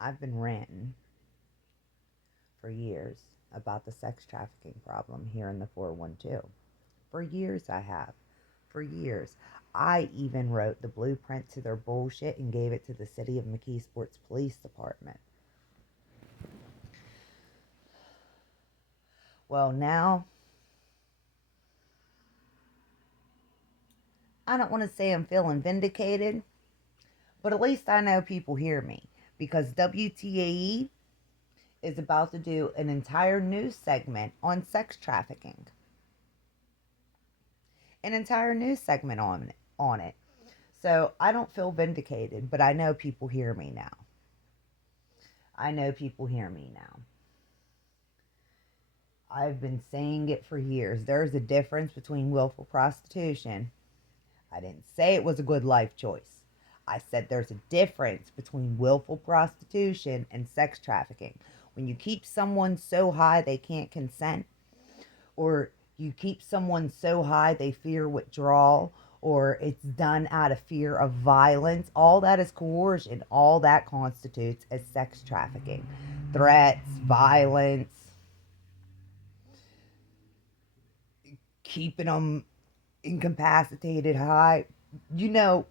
I've been ranting for years about the sex trafficking problem here in the 412. For years, I have. For years. I even wrote the blueprint to their bullshit and gave it to the City of McKeesport's police department. Well, now, I don't want to say I'm feeling vindicated, but at least I know people hear me because WTAE is about to do an entire news segment on sex trafficking. An entire news segment on it. So I don't feel vindicated, but I know people hear me now. I know people hear me now. I've been saying it for years. There's a difference between willful prostitution. I didn't say it was a good life choice. I said there's a difference between willful prostitution and sex trafficking. When you keep someone so high they can't consent, or you keep someone so high they fear withdrawal, or it's done out of fear of violence, all that is coercion. All that constitutes as sex trafficking. Threats, violence, keeping them incapacitated high. You know,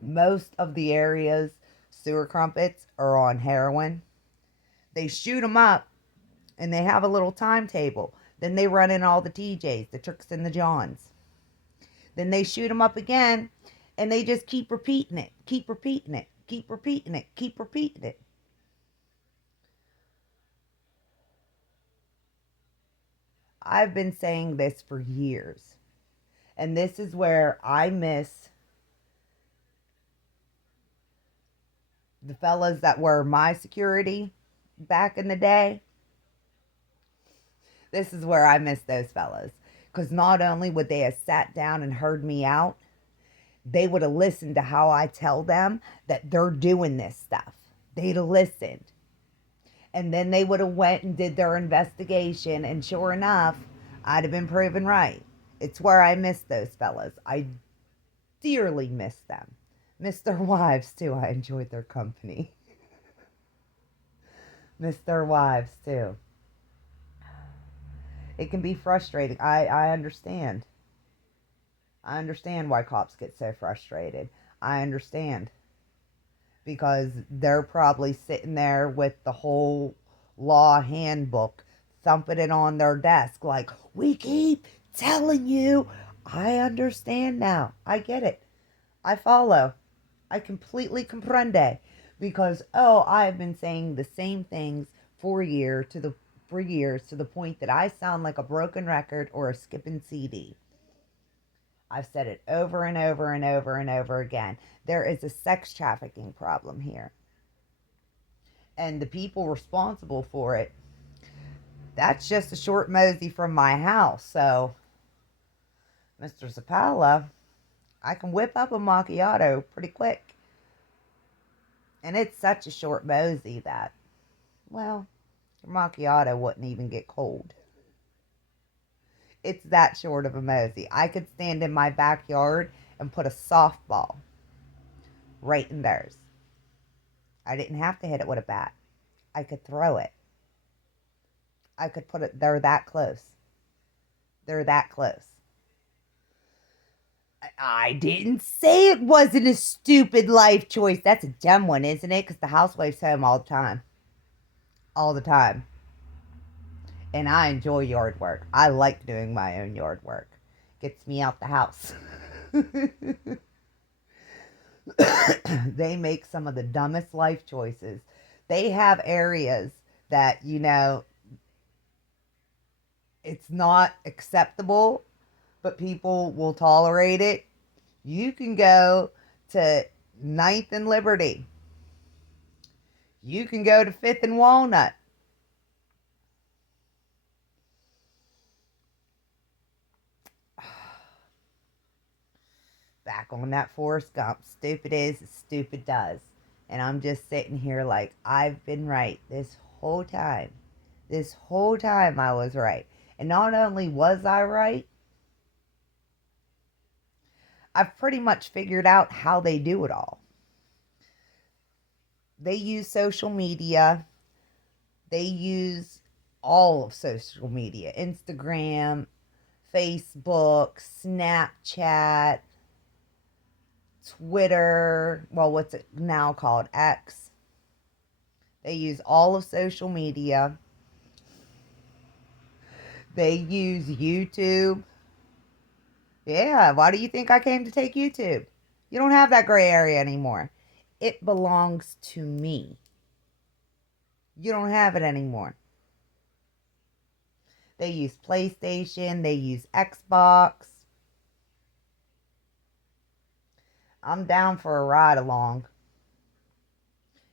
most of the areas sewer crumpets are on heroin. They shoot them up and they have a little timetable. Then they run in all the TJs, the Tricks and the Johns. Then they shoot them up again and they just keep repeating it, keep repeating it, keep repeating it, keep repeating it. I've been saying this for years. And this is where I miss the fellas that were my security back in the day. This is where I miss those fellas. Because not only would they have sat down and heard me out, they would have listened to how I tell them that they're doing this stuff. They'd have listened. And then they would have went and did their investigation. And sure enough, I'd have been proven right. It's where I miss those fellas. I dearly miss them. Miss their wives too. I enjoyed their company. Miss their wives too. It can be frustrating. I understand. I understand why cops get so frustrated. I understand. Because they're probably sitting there with the whole law handbook, thumping it on their desk like, we keep telling you. I understand now. I get it. I follow. I completely comprende. Because, oh, I've been saying the same things for years to the point that I sound like a broken record or a skipping CD. I've said it over and over and over and over again. There is a sex trafficking problem here. And the people responsible for it, that's just a short mosey from my house. So, Mr. Zapala, I can whip up a macchiato pretty quick. And it's such a short mosey that, well, your macchiato wouldn't even get cold. It's that short of a mosey. I could stand in my backyard and put a softball right in theirs. I didn't have to hit it with a bat. I could throw it. I could put it, they're that close. They're that close. I didn't say it wasn't a stupid life choice. That's a dumb one, isn't it? Because the housewife's home all the time. All the time. And I enjoy yard work. I like doing my own yard work. Gets me out the house. They make some of the dumbest life choices. They have areas that, it's not acceptable, but people will tolerate it. You can go to Ninth and Liberty. You can go to Fifth and Walnut. Back on that Forrest Gump. Stupid is, stupid does. And I'm just sitting here like, I've been right this whole time. This whole time I was right. And not only was I right, I've pretty much figured out how they do it all. they use social media. They use all of social media: Instagram, Facebook, Snapchat, Twitter. Well, what's it now called? X. They use all of social media. They use YouTube. Yeah, why do you think I came to take YouTube? You don't have that gray area anymore. It belongs to me. You don't have it anymore. They use PlayStation. They use Xbox. I'm down for a ride along.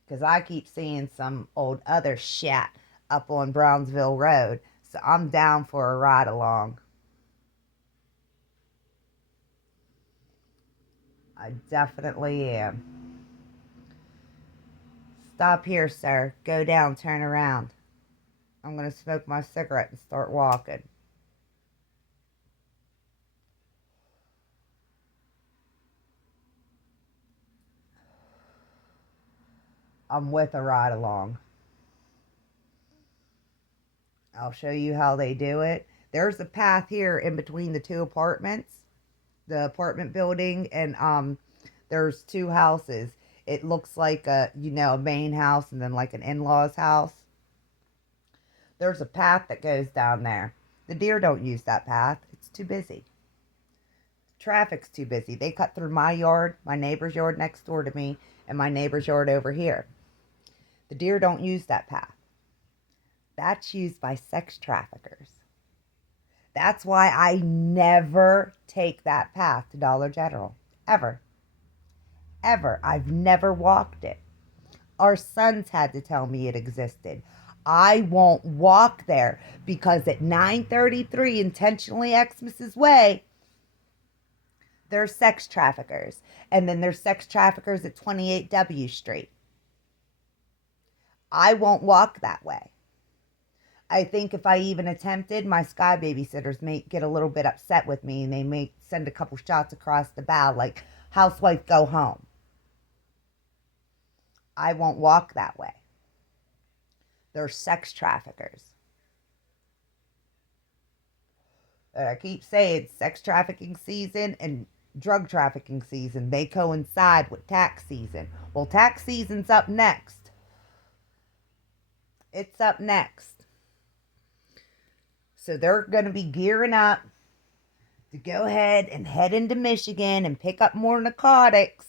Because I keep seeing some old other shit up on Brownsville Road. So I'm down for a ride along. I definitely am. Stop here, sir. Go down, turn around. I'm going to smoke my cigarette and start walking. I'm with a ride along. I'll show you how they do it. There's a path here in between the two apartments, the apartment building, and there's two houses. It looks like a main house and then like an in-laws house. There's a path that goes down there. The deer don't use that path. It's too busy. Traffic's too busy. They cut through my yard, my neighbor's yard next door to me, and my neighbor's yard over here. The deer don't use that path. That's used by sex traffickers. That's why I never take that path to Dollar General. Ever. Ever. I've never walked it. Our sons had to tell me it existed. I won't walk there because at 933 Intentionally Xmas's Way, there's sex traffickers. And then there's sex traffickers at 28W Street. I won't walk that way. I think if I even attempted, my Sky babysitters may get a little bit upset with me and they may send a couple shots across the bow like, housewife, go home. I won't walk that way. They're sex traffickers. I keep saying sex trafficking season and drug trafficking season, they coincide with tax season. Well, tax season's up next. It's up next. So they're going to be gearing up to go ahead and head into Michigan and pick up more narcotics.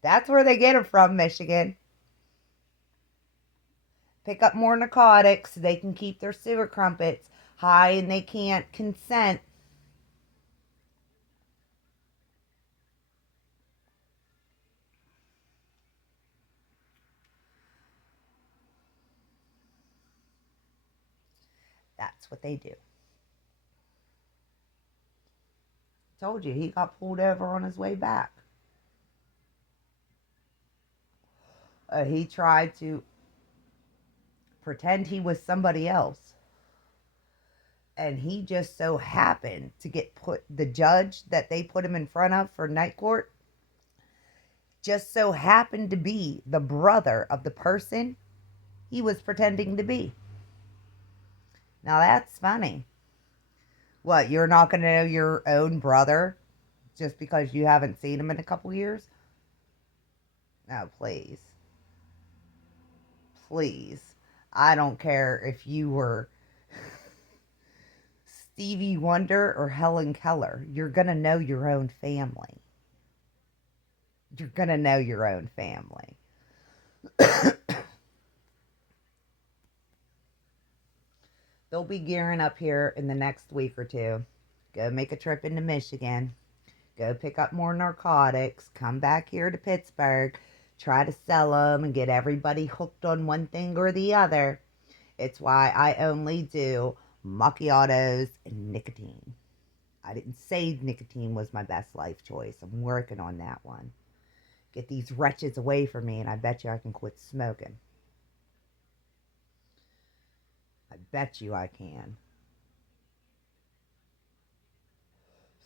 That's where they get them from, Michigan. Pick up more narcotics so they can keep their sewer crumpets high and they can't consent. That's what they do. Told you, he got pulled over on his way back. He tried to pretend he was somebody else. And he just so happened to get the judge that they put him in front of for night court, just so happened to be the brother of the person he was pretending to be. Now that's funny. What, you're not going to know your own brother just because you haven't seen him in a couple years? No, please. Please. I don't care if you were Stevie Wonder or Helen Keller. You're going to know your own family. You're going to know your own family. They'll be gearing up here in the next week or two. Go make a trip into Michigan. Go pick up more narcotics. Come back here to Pittsburgh. Try to sell them and get everybody hooked on one thing or the other. It's why I only do macchiatos and nicotine. I didn't say nicotine was my best life choice. I'm working on that one. Get these wretches away from me and I bet you I can quit smoking. I bet you I can.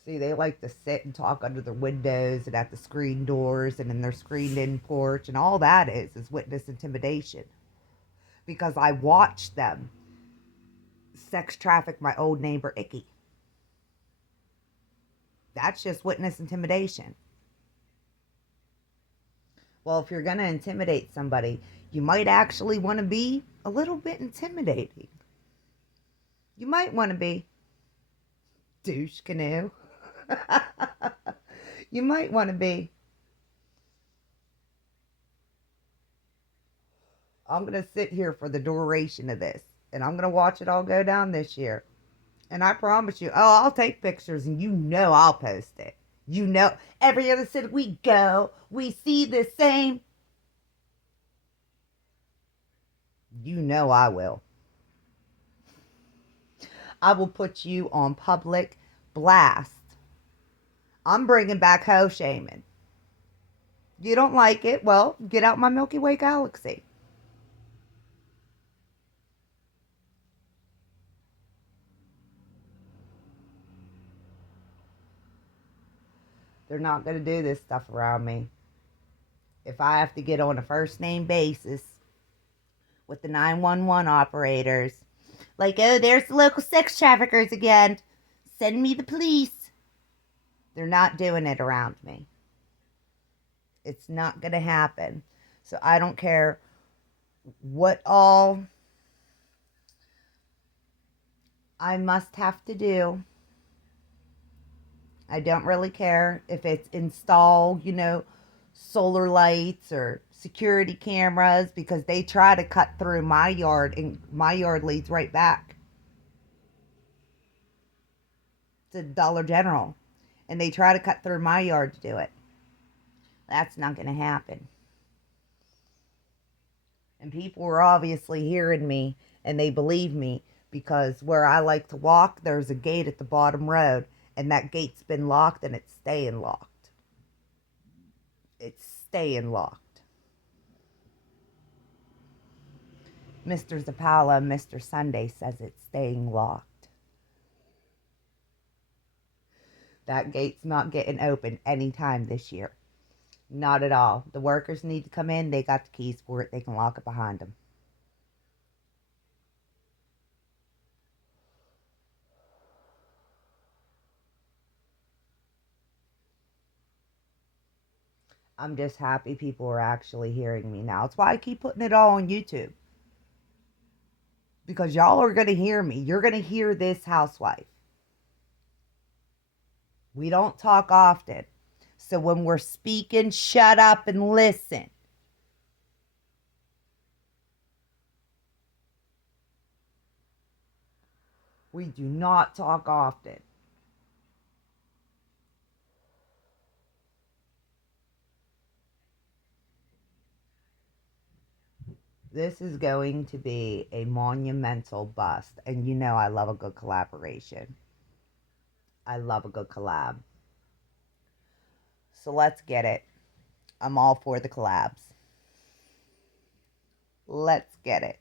See, they like to sit and talk under the windows and at the screen doors and in their screened in porch, and all that is witness intimidation. Because I watched them sex traffic my old neighbor Icky. That's just witness intimidation. Well, if you're going to intimidate somebody, you might actually want to be a little bit intimidating. You might want to be douche canoe. You might want to be. I'm going to sit here for the duration of this, and I'm going to watch it all go down this year. And I promise you, oh, I'll take pictures, and you know I'll post it. You know, every other city we go, we see the same. You know I will. I will put you on public blast. I'm bringing back hoe shaming. You don't like it? Well, get out my Milky Way galaxy. They're not going to do this stuff around me. If I have to get on a first name basis with the 911 operators, like, oh, there's the local sex traffickers again, send me the police. They're not doing it around me. It's not going to happen. So I don't care what all I must have to do. I don't really care if it's install, solar lights or security cameras, because they try to cut through my yard, and my yard leads right back to Dollar General, and they try to cut through my yard to do it. That's not going to happen. And people are obviously hearing me, and they believe me, because where I like to walk, there's a gate at the bottom road, and that gate's been locked, and it's staying locked. It's staying locked. Mr. Zapala, Mr. Sunday says it's staying locked. That gate's not getting open anytime this year. Not at all. The workers need to come in. They got the keys for it. They can lock it behind them. I'm just happy people are actually hearing me now. That's why I keep putting it all on YouTube. Because y'all are going to hear me. You're going to hear this housewife. We don't talk often. So when we're speaking, shut up and listen. We do not talk often. This is going to be a monumental bust. And you know I love a good collaboration. I love a good collab. So let's get it. I'm all for the collabs. Let's get it.